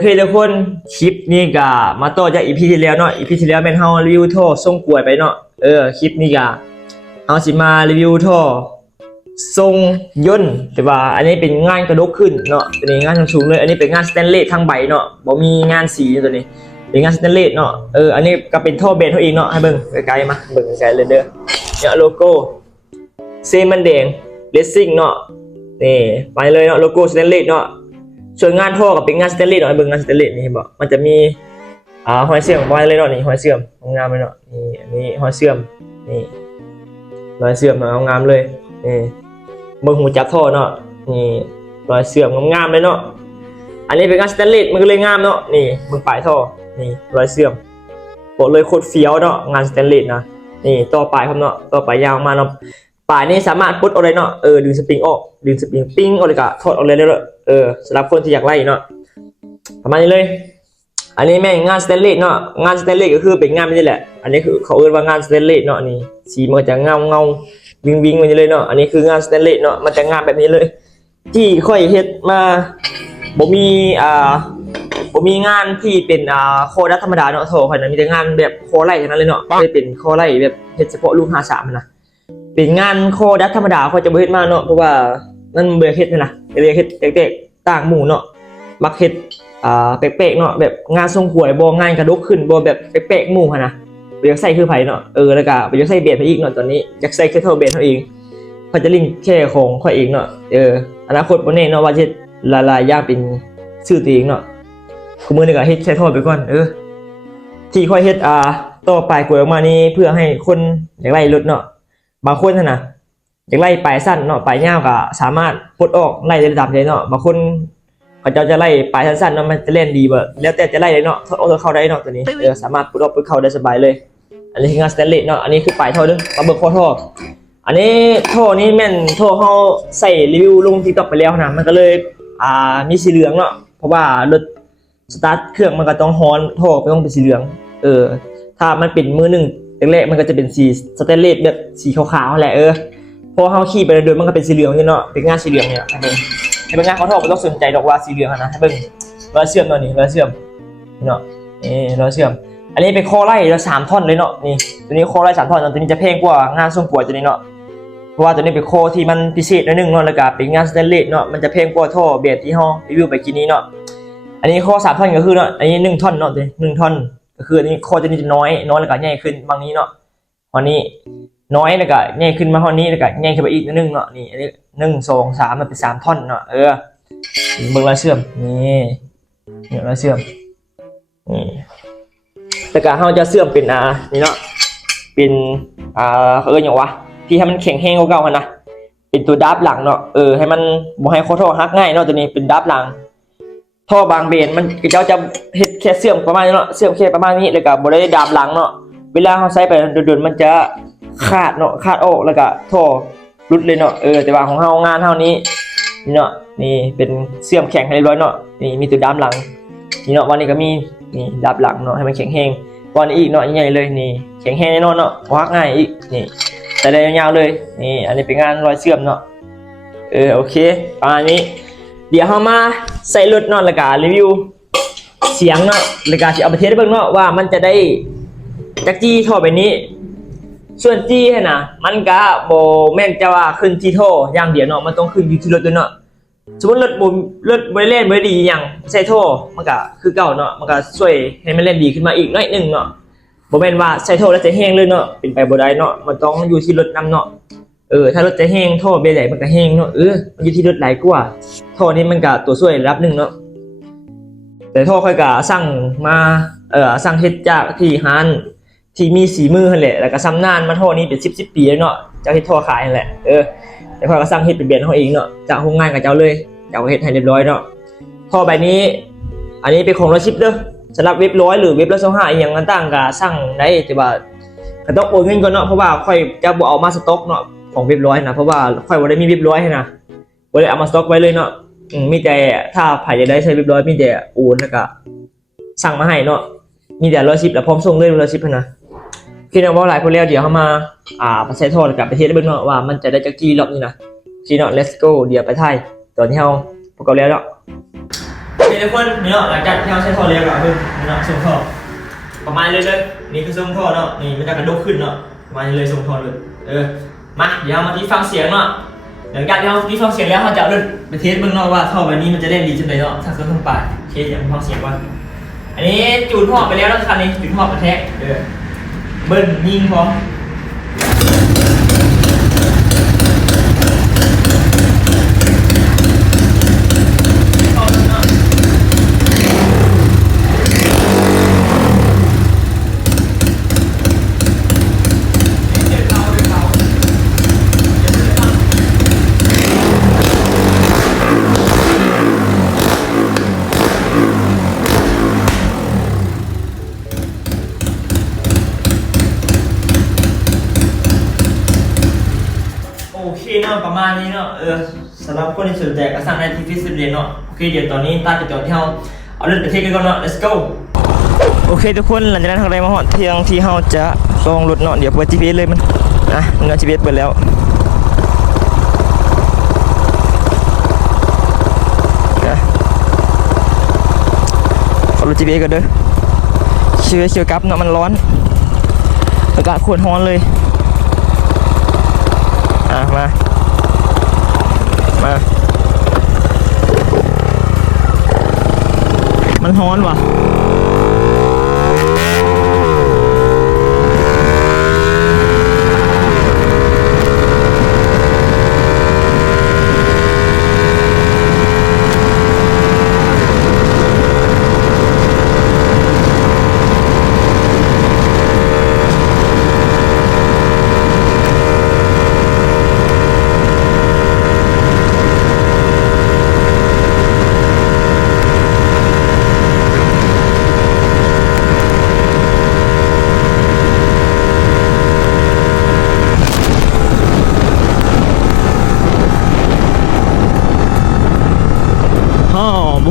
เคทุกคนคลิปนี้ก็มาต่อจากอีพีที่แล้วเนาะอีพีที่แล้วเป็นเฮารีวิวท่อส่งกล้วยไปเนาะคลิปนี้ก็เฮาสิมารีวิวท่อทรงย่นแต่ว่าอันนี้เป็นงานกระดกขึ้นเนาะเป็นงานสูงเลยอันนี้เป็นงานสแตนเลสทั้งใบเนาะบ่มีงานสีตัวนี้เป็นงานสแตนเลสเนาะอันนี้ก็เป็นท่อเบสเท่าเองเนาะให้เบิ่งไกลๆมาเบิ่งไกลๆเลยเด้อเนี่ยโลโก้เซมันแดงเลสซิ่งเนาะนี่ไปเลยเนาะโลโก้สแตนเลสเนาะส่วนงานท่อกับเป็นงานสแตนเลสเนาะเบิ่งงานสแตนเลสนี่บอกมันจะมีหอยเสื่อมไว้เลยเนาะนี่หอยเสื่อมงามเลยเนาะนี่อันนี้หอยเสื่อมนี่หอยเสื่อมงามเลยนี่เบิ่งหูจับท่อเนาะนี่รอยเสื่อมงามเลยเนาะอันนี้เป็นงานสแตนเลสมันก็เลยงามเนาะนี่เบิ่งปลายท่อนี่รอยเสื่อมบอกเลยโคตรเฟี้ยวเนาะงานสแตนเลสนะนี่ต่อปลายครับเนาะต่อปลายยาวมาเนาะปลายนี้สามารถปลดออกเลยเนาะดึงสปริงออกดึงสปริงปิ้งออกเลยก็ถอดออกเลยได้เลยสำหรับคนที่อยากไล่เนาะประมาณนี้เลยอันนี้แม่งงานสแตนเลสเนาะงานสแตนเลสก็คือเป็นงานนี่แหละอันนี้คือเขาเรียกว่างานสแตนเลสเนาะนี่สีมันจะเงาวิงมันเลยเนาะอันนี้คืองานสแตนเลสเนาะมันจะงานแบบนี้เลยที่ค่อยเฮ็ดมาบ่มีงานที่เป็นโคดัสธรรมดาเนาะโถค่อยนะมีแต่งานแบบโคไล่เท่านั้นเลยเนาะไม่เป็นโคไล่แบบเฮ็ดเฉพาะลูก53นะเป็นงานโคดัสธรรมดาค่อยจะบ่เฮ็ดมาเนาะเพราะว่ามันเบื่อเฮ็ดนี่นะเรียกเฮ็ดแตกๆต่างหมู่เนาะมักเฮ็ดแปลกๆเนาะแบบงานทรงกล้วยบ่งานกระดกขึ้นบ่แบบแปลกๆหมู่หั่นนะอยากใส่คือไผเนาะแล้วก็อยากใส่เบสไปอีกเนาะตอนนี้อยากใส่แค่เท่าเบสเท่าเองเขาจะลิงก์แค่ของค่อยเองเนาะอนาคตบ่แน่เนาะว่าจะหลายๆอย่างเป็นชื่อตัวเองเนาะคุมื้อนี้ก็เฮ็ดแค่ท่อไปก่อนที่ค่อยเฮ็ดต่อปลายกล้วยออกมานี่เพื่อให้คนอยากไล่รถเนาะบางคนน่ะอยากไล่ปลายสั้นเนาะปลายยาวก็สามารถปลดออกไล่ระดับได้เนาะบางคนเขาจะไล่ปลายสั้นๆเนาะมันจะเล่นดีบ่แล้วแต่จะไล่ได้เนาะเข้าได้เนาะตัวนี้สามารถปลดออกปลดเข้าได้สบายเลยอันนี้คืองานสแตนเลสเนาะอันนี้คือปลายท่อเด้อมาเบิกข้อท่ออันนี้ท่อนี้แม่นท่อเฮาใส่รีวิวลง TikTok ไปแล้วนะมันก็เลยมีสีเหลืองเนาะเพราะว่ารถสตาร์ทเครื่องมันก็ต้องฮ้อนท่อก็ต้องเป็นสีเหลืองถ้ามันเป็นมือหนึ่งแรกๆมันก็จะเป็นสีสแตนเลสแบบสีขาวๆแหละพอเฮาขี่ไปเดินมันก็เป็นสีเหลืองอยู่เนาะเป็นงานสีเหลืองเนี่ยให้เบิ่งงานเขาท่อบ่ต้องสนใจดอกว่าสีเหลืองนะให้เบิ่งรอยเชื่อมเนาะนี่รอยเชื่อมเนาะรอยเชื่อมอันนี้เป็นคอไล่แล้ว3ท่อนเลยเนาะนี่ตัวนี้คอไล่3ท่อนตัวนี้จะแพงกว่างานทรงกล้วยตัวนี้เนาะเพราะว่าตัวนี้เป็นคอที่มันพิเศษนิดนึงเนาะแล้วก็เป็นงานสแตนเลสเนาะมันจะแพงกว่าท่อเบสที่เฮารีวิวไปกินนี้เนาะอันนี้คอ3ท่อนก็คือเนาะอันนี้1ท่อนเนาะ1ท่อนก็คืออันนี้คอตัวนี้จะน้อยแล้วก็ใหญ่ขึ้นบางนี้เนาะอันนี้น้อยแล้วก็ใหญ่ขึ้นมาเท่านี้แล้วก็ใหญ่ขึ้นไปอีกนิดนึงเนาะนี่อันนี้1 2 3มันเป็น3ท่อนเนาะเบิ่งรอยเชื่อมนี่รอยเชื่อมนี่แล้วก็เฮาจะเชื่อมเป็นนี่เนาะเป็นเขาเรียกหยังวะที่ให้มันแข็งแรงกว่าเก่าหั่นนะเป็นตัวดับหลังเนาะให้มันบ่ให้ข้อท่อหักง่ายเนาะตัวนี้เป็นดับหลังท่อบางเบนมันเจ้าจะเฮ็ดแค่เชื่อมประมาณนี้เนาะเชื่อมแค่ประมาณนี้แล้วก็บ่ได้ดับหลังเนาะเวลาเฮาใช้ไปโดนๆมันจะขาดเนาะขาดออกแล้วก็ท่อหลุดเลยเนาะแต่ว่าของเฮางานเฮานี้นี่เนาะนี่เป็นเชื่อมแข็งให้เรียบร้อยเนาะนี่มีตัวดับหลังนี่เนาะวันนี้ก็มีนี่ดับหลังเนาะให้มันแข็งแรงวันนี้อีกเนาะใหญ่เลยนี่แข็งแรงแน่นอนเนาะบ่หักง่ายอีกนี่แต่ได้ยาวๆเลยนี่อันนี้เป็นงานรอยเชื่อมเนาะโอเคประมาณนี้เดี๋ยวเฮามาใส่รถเนาะแล้วก็รีวิวเสียงเนาะแล้วก็สิเอาไปเทสเบิ่งเนาะว่ามันจะได้จักจี้ท่อแบบนี้ส่วนจี้ให้นะมันก็บ่แม่นจะว่าขึ้นที่ท่ออย่างเดียวเนาะมันต้องขึ้นอยู่ที่รถด้วยเนาะสมมุติรถบ่เล่นบ่ดีหยังใส่ท่อมันก็คือเก่าเนาะมันก็ช่วยให้มันเล่นดีขึ้นมาอีกหน่อยนึงเนาะบ่แม่นว่าใส่ท่อแล้วจะแห้งเลยเนาะเป็นไปบ่ได้เนาะมันต้องอยู่ที่รถนำเนาะถ้ารถจะแห้งท่อเบสใหญ่มันก็แห้งเนาะมันอยู่ที่รถหลายกว่าท่อนี้มันก็ตัวช่วยระดับนึงเนาะแต่ท่อค่อยก็สั่งมาสั่งเฮ็ดจากที่ร้านที่มีสีมือหั่นแหละแล้วก็ซ้ำนานมาท่อนี้เป็น10ปีแล้วเนาะเจ้าเฮ็ดท่อขายนั่นแหละแต่ค่อยก็สั่งเฮ็ดเป็นแบรนด์เฮาเองเนาะจากโรงงานกับเจ้าเลยเจ้าเฮ็ดให้เรียบร้อยเนาะท่อใบนี้อันนี้เป็นของ110เด้อสำหรับเว็บ100หรือเว็บ125อีหยังต่างๆก็สั่งได้แต่ว่าก็ต้องโอนเงินก่อนเนาะเพราะว่าค่อยจะบ่เอามาสต็อกเนาะของเว็บ100นะเพราะว่าค่อยบ่ได้มีเว็บ100ให้นะบ่ได้เอามาสต็อกไว้เลยเนาะมีแต่ถ้าใครจะได้ใช้เว็บ100มีแต่โอนแล้วก็สั่งมาให้เนาะมีแต่110แล้วพร้อมส่งเลย110นะพี่น้องบ่หลายคนแล้วเดี๋ยวเฮามาใช้ท่อแล้วก็ไปเทสเบิ่งเนาะว่ามันจะได้จักกี่รอบนี่นะพี่น้อง let's go เดี๋ยวไปถ่ายตอนที่เฮาประกอบแล้วเนาะโอเค ทุกคนนี่เนาะหลังจากที่เราใช้ท่อเลี้ยงก่อนเพิ่มนี่เนาะส่งท่อประมาณเลยนี่คือส่งท่อเนาะนี่มันจะกระดกขึ้นเนาะประมาณเลยส่งท่อเลยมาเดี๋ยวมาที่ฟังเสียงเนาะหลังจากที่เราที่ฟังเสียงแล้วเราจะเอาไปเทสเบื้องนอกว่าท่อแบบนี้มันจะเล่นดีจังเลยเนาะทั้งเครื่องทั้งปลายเทสอย่างฟังเสียงว่าอันนี้จูนท่อไปแล้วแล้วคันนี้จูนท่อกระแทกเบิ้ลยิงพร้อมโอเคเนาะประมาณนี้เนาะสำหรับคนที่สนใจก็สั่งได้ที่ฟิสเดนเนาะโอเคเดี๋ยวตอนนี้ตามไปตอนที่เราเอาเรื่องไปเทสกันก่อนเนาะ let's go โอเคทุกคนหลังจากนั้นทางใดมาหอดเที่ยงที่เราจะลองรถเนาะเดี๋ยวเปิด GPS เลยมันเนาะ GPS เปิดแล้วขอรถ GPS กันเด้อเชื่อกับเนาะมันร้อนอากาศโคตรร้อนเลยมามันร้อนว่ะ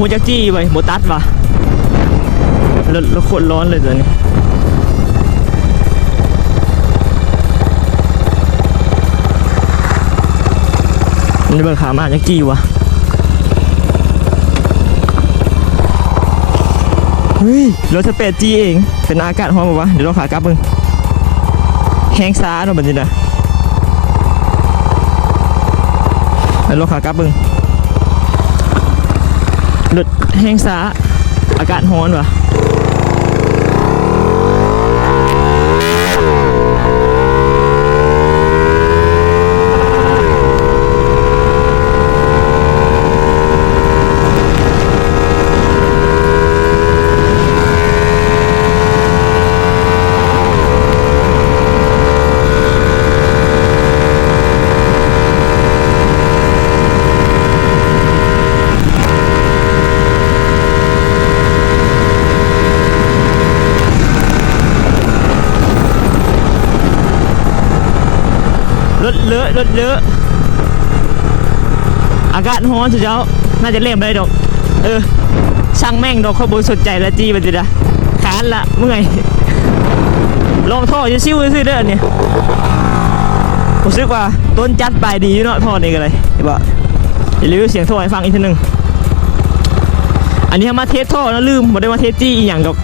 บูจักจี้ไปโบตัสว่ะแล้วโคตรร้อนเลยตัวนี้มันเบิกขามาจักจี้วะเฮ้ยรถสเปซจี้เองเป็นอากาศร้อนป่าวะเดี๋ยวเราขากลับมึงแห้งซ้าเนาะบัดนี้นะเดี๋ยวเราขากลับมึงรถแห้งซาอากาศร้อนว่ะรถเลอะอากาศร้อนสุดเจ้าน่าจะเล่มได้ดอกช่างแม่งดอกเขาบริสุทธิ์ใจละจีบันจิดะขานละเมื่อยลองท่อจะซิ้วซื้อเด้อเนี่ยผมรู้สึกว่าต้นจัดปลายดีเนาะท่อนี่กันเลยเห็นปะอย่าลืมเสียงท่อให้ฟังอีกทีนึงอันนี้มาเทสท่อแล้วลืมไม่ได้มาเทสจี้อีกอย่างดอก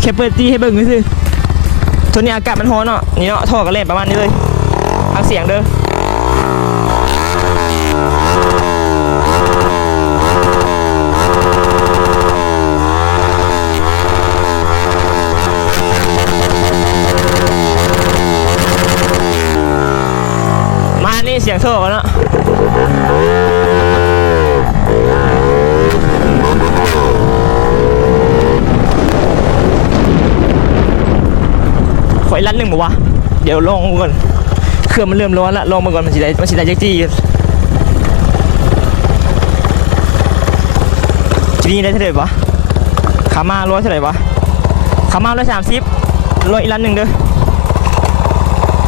แค่เปิดจี้ให้เบิ่งซื้อทนนี้อากาศมันร้อนเนาะนี่เนาะท่อก็เล่นประมาณนี้เลยฟังเสียงเด้อมานี่เสียงท่อกันเนาะขออีกลัดหนึ่งบอกว่าเดี๋ยวลองก่อนเครื่องมันเริ่มร้อนละลองมาก่อนมันสิได้จักจี้จีได้เท่าไหร่ปะขามา100เท่าไหร่ปะขามา130อีกลัดหนึ่งเด้อ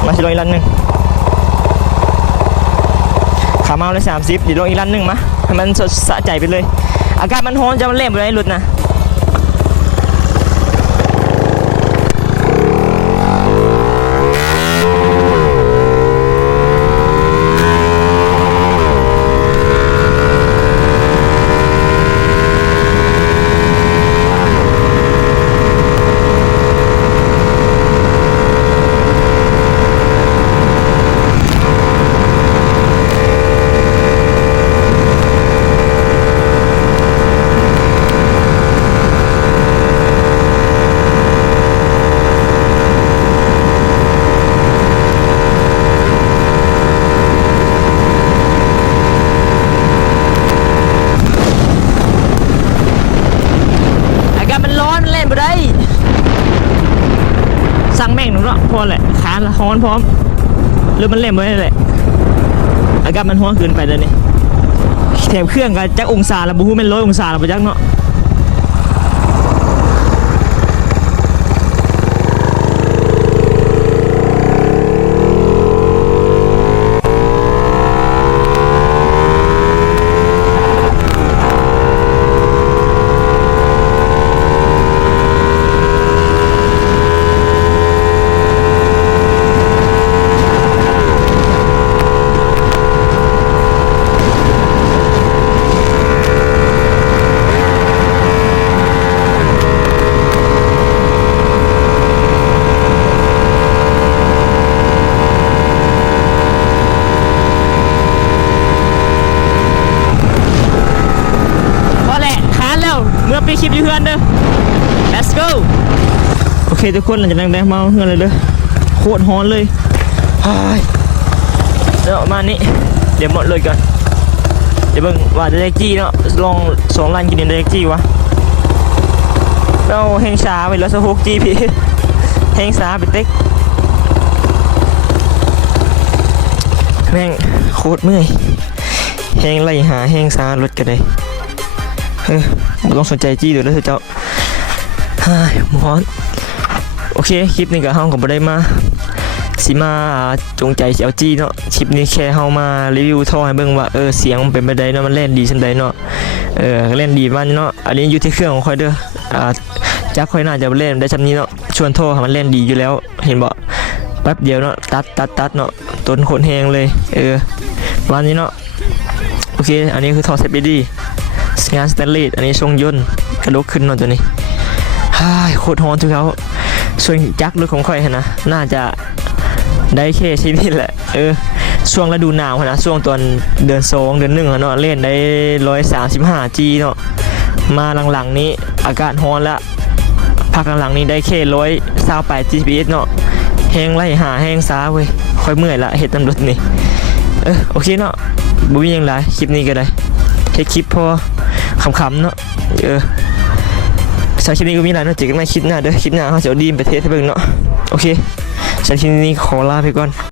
มาสิอีกลัดหนึ่งขามา130เดี๋ยวอีกลัดหนึ่งมาให้มันสะใจไปเลยอากาศมันร้อนจะมันเล่มไปเลยหลุดนะ โ นาะพอแหละคานละฮ้อนพร้อมหรือมันเล่มไว้แหละอากาศมันฮ้อนขึ้นไปเลยนี่แถมเครื่องก็จักองศาละบูฮู้แม่น100 องศาละบ่จักเนาะเมื่อปีคลิปอยู่เพื่อนเด้อ let's go โอเคทุกคนหลังจากนั้นได้มาเพื่อนเลยเด้อโคตรฮ้อนเลยเดี๋ยวมานี่เดี๋ยวหมดเลยก่อนเดี๋ยวเบิ่งว่าจะได้จี้เนาะลอง2 ล้านกินได้จี้วะเราแห้งช้าไปแล้วสะโพกจี้พี่แห้งช้าไปเต็กแม่งโคตรเมื่อยแห้งไล่หาแห้งช้ารถกันเลยไม่ต้องสนใจจี้เดี๋ยวแล้วเจ้าหมอนโอเคคลิปนี้ก็เฮาก็บ่ได้มาสิมาจงใจสิเอาจี้เนาะคลิปนี้แค่เฮามารีวิวท่อให้เบิ่งว่าเสียงมันเป็นไปได้เนาะมันเล่นดีซั่นใดเนาะเล่นดีมันเนาะอันนี้อยู่ที่เครื่องของค่อยเด้อจักค่อยน่าจะเล่นได้ซำนี้เนาะชวนท่อมันเล่นดีอยู่แล้วเห็นบ่แป๊บเดียวเนาะตัดเนาะต้นขนแฮงเลยวันนี้เนาะโอเคอันนี้คือท่อเซฟดีงานสแตนเลสอันนี้ทรงยนต์กระดกขึ้นเนาะตัวนี้โคตรฮอนทุกเขาส่วนจักรรถของค่อยนะน่าจะได้แค่ชิ้นนี้แหละช่วงฤดูหนาวนะช่วงตอนเดือน2 เดือน1เนาะเล่นได้135 G เนาะมาหลังๆนี้อากาศร้อนแล้วพักหลังๆนี้ได้แค่128 GPS เนาะแห้งไล่หาแห้งซ้าเว้ยค่อยเมื่อยละเฮ็ดตำรวจนี่โอเคเนาะบ่มีหยังหลายคลิปนี้ก็ได้เฮ็ดคลิปพอขำๆเนาะสำหรับคลิปนี้ก็มีหลายเนาะเจอกันใหม่คลิปหน้าเด้อคลิปหน้าเขาจะเอาดีมไปเทสให้เบิ่งเนาะโอเคสำหรับคลิปนี้ขอลาไปก่อน